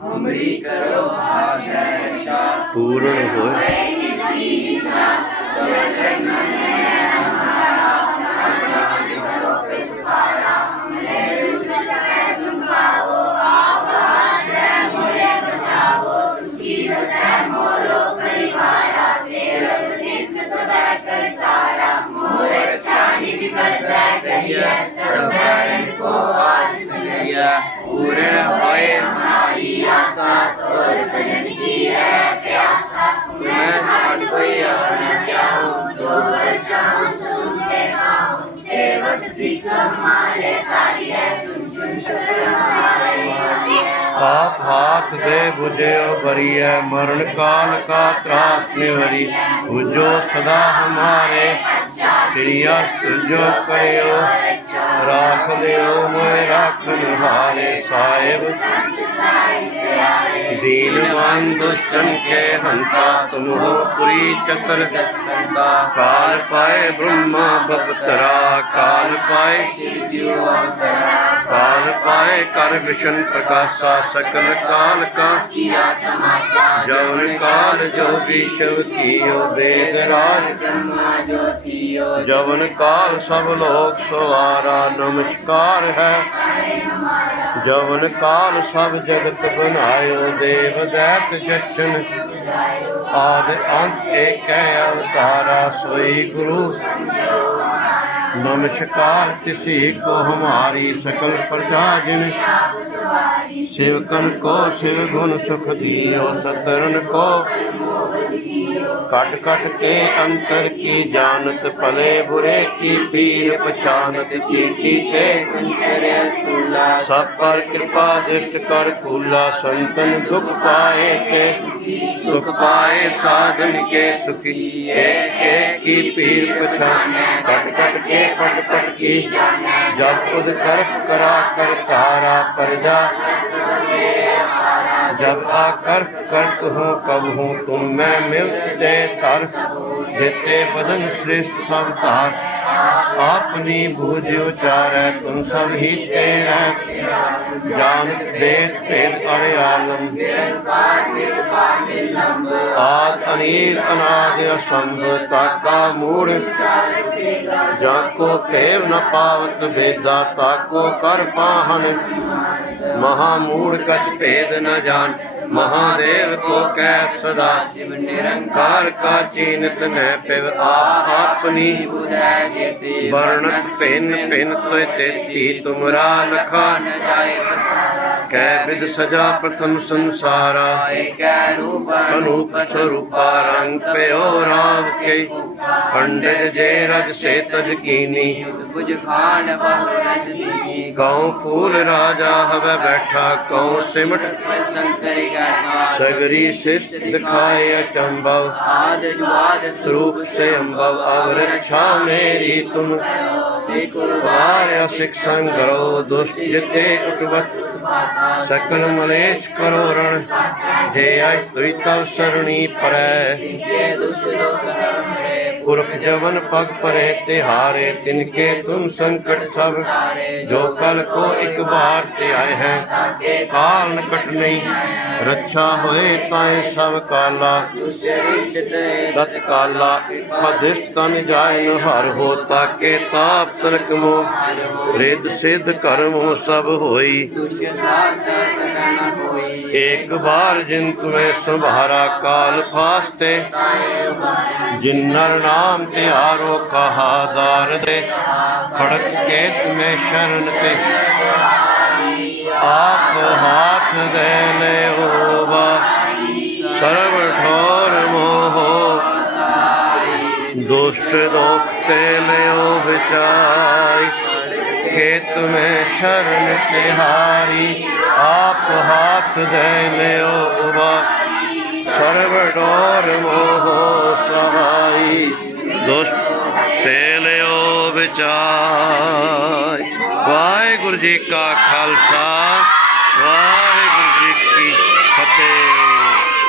امریکہ پور ہو ਸੇਵਕ ਸਿੱਖ ਹਮਾਰੇ ਤਾਰੀਏ ਚੁਨ ਚੁਨ ਸ਼ੁਕਰ ਹਮਾਰੇ ਆਪ ਹਾਥ ਦੇ 부ਜਿਓ ਬਰੀਐ ਮਰਨ ਕਾਲ ਕਾ ਤਰਾਸ ਨਿਵਰੀ 부ਜੋ ਸਦਾ ਹਮਾਰੇ दीनवान् दुष्टं के हन्ता तुमहो पुरी चतर काल पाए ब्रह्मा भक्तरा काल पाए काल पाए कर विष्ण प्रकाशा सकल काल का जवन काल जो विश्व कियो वेद राज जवन काल सब लोग सवारा नमस्कार है ਜਵਨ ਕਾਲ ਸਭ ਜਗਤ ਬਨਾਇਓ ਦੇਵ ਦੈਤ ਜਚਨ। ਆਦ ਅੰਤ ਏਕੈ ਅਵਤਾਰਾ ਸੋਈ ਗੁਰੂ। ਨਮਸਕਾਰ ਤਿਸੀ ਕੋ ਹਮਾਰੀ ਸਕਲ ਪ੍ਰਜਾ ਜਿਨ। ਸੇਵਕਨ ਕੋ ਸਿਵ ਗੁਣ ਸੁਖ ਦੀਓ ਸਤਰਨ ਕੋ। ਕਟ ਕਟ ਕੇ ਅੰਤਰ ਕੀ ਜਾਣਤ, ਭਲੇ ਬੁਰੇ ਕੀ ਪੀਰ ਪਛਾਨਤ, ਚੀਟੀ ਤੇ ਅੰਤਰਿਆ ਸੂਲਾ ਸਭ ਪਰ ਕਿਰਪਾ ਦਿਸ਼ਟ ਕਰ ਕੂਲਾ ਸੰਤਨ ਦੁਖ ਪਾਏ ਤੇ ਸੁਖ ਪਾਏ, ਸਾਧਨ ਕੇ ਸੁਖੀ ਏਕ ਏਕ ਕੀ ਪੀਰ ਪਛਾਨੇ। ਕਟ ਕਟ ਕੇ ਪਟ ਪਟ ਕੀ ਜਾਣੈ। ਜਬ ਉਦ ਕਰਪ ਕਰਾ ਕਰ ਤਾਰਾ ਪਰਦਾ जब आकर करत हूँ कब हूँ तुम मैं मिलते तर देते बदन श्रेष्ठ सब तार ਆਪਣੀ ਬੂਝ ਉਚਾਰੈ ਤੁਮ ਸਭ ਹੀ ਤੇਰਾ। ਜਾਨ ਵੇਦ ਭੇਦ ਅਰੇ ਆਲਮ। ਆਦ ਅਨੀਲ ਅਨਾਦ ਅਸੰਭ, ਤਾਕਾ ਮੂੜ। ਜਾਂ ਕੋ ਤੇਵ ਨ ਪਾਵਤ ਬੇਦਾ ਤਾਕੋ ਕਰ ਪਾਹਨ। ਮਹਾ ਮੂੜ ਕਛ ਭੇਦ ਨ ਜਾਣ, ਮਹਾਦੇਵ शिव को कै सदा शिव निरंकार का चीनत न पिव आप आपनी वर्णत भिन्न भिन्न तुम तुमरा लखा न जाए ਕੈ ਵਿਦ ਸਜਾ ਪ੍ਰਥਮ ਸੰਸਾਰਾ। ਏਕੈ ਰੂਪ ਅਨੂਪ ਸਰੂਪਾ ਰੰਗ ਪਿਓ ਰਾਮ ਕੇ। ਪੰਡਿਤ ਜੇ ਰਜ ਸੇ ਤਜ ਕੀਨੀ। ਬੁਝ ਖਾਨ ਬਹੁ ਰਜ ਦੀਨੀ ਕਉ ਫੂਲ ਰਾਜਾ ਹਵੇ ਬੈਠਾ, ਕਉ ਸਿਮਟ ਸੰਤਰੀ ਕੈ ਸਗਰੀ ਸਿਸ਼ਟ ਦਿਖਾਏ ਅਚੰਭਵ। ਆਦ ਜਵਾਦ ਸਰੂਪ ਸੇ ਅੰਭਵ ਅਵਰਖਾ ਮੇਰੀ ਤੁਮ। ਸੇ ਕੋ ਵਾਰਿਆ ਸਿਖ ਸੰਗਰੋ ਦੁਸ਼ਟ ਜਿਤੇ ਉਟਵਤ। ਸਕਲ ਮਲੇਸ਼ ਕਰੋ ਰਣ ਜੇ ਅਜ ਤੁਈ ਤਵ ਸਰਣੀ ਪਰੈ। पुरख जवन पग परे तिहारे तिनके तुम संकट सब जो कल को एक बार ते आए हैं काल निकट नहीं रक्षा होए ताए सब काला तत्काला मधिष्ठ तन जाय हर हो ताके ताप तनक मो रेद सिद्ध कर्म सब होई एक बार जिन तुम्हें सुभारा काल फास्ते जिन नर नाम त्यारो कहा दार दे खड़क के तुम्हें शरण ते आप हाथ दे ले होबा सर्व ठोर मोहो दुष्ट रोकते ले ओ विचार के तुम्हें शरण तिहारी ਆਪ ਹਾਥ ਦੇ ਲਿਓ ਵਾ ਸਰਬ ਡੋਰ ਮੋਹ ਸਹਾਈ। ਦੁਸ਼ਟ ਤੇ ਲਿਓ ਵਿਚਾਰ ਵਾਹਿਗੁਰੂ ਜੀ ਕਾ ਖਾਲਸਾ।